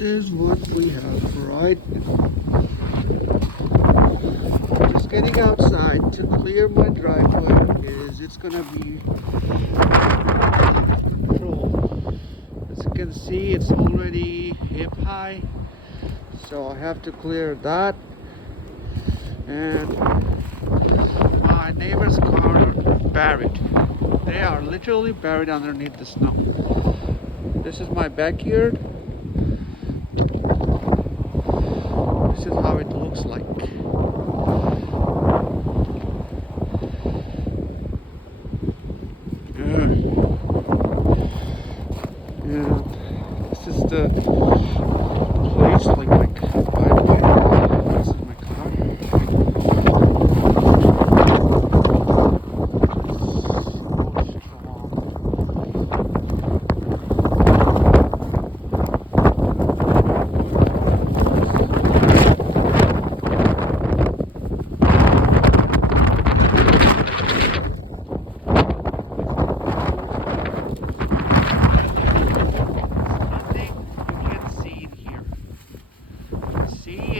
is what we have right now. Just getting outside to clear my driveway because it's gonna be control. As you can see, it's already hip high, so I have to clear that. And my neighbor's car are buried. They are literally buried underneath the snow. This is my backyard. This is how it looks like. Yeah. This is the place, like my driveway. This is my car.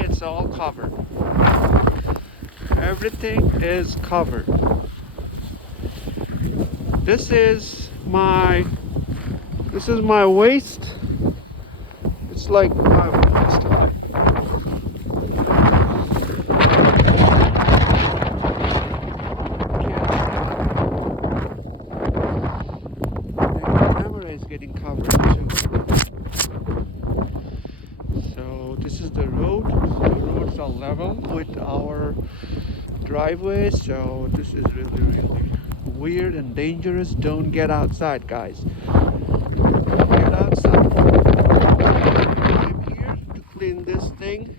It's all covered. Everything is covered. This is my waist. It's like my waist high. And the camera is getting covered too. So this is the road. The roads are level with our driveway, so this is really weird and dangerous. Don't get outside, guys. Don't get outside. I'm here to clean this thing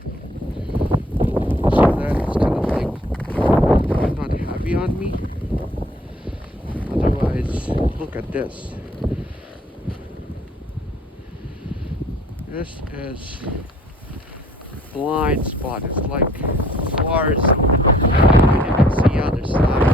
so that it's gonna like not heavy on me. Otherwise, look at this. This is blind spot. It's like forest. You can see other side.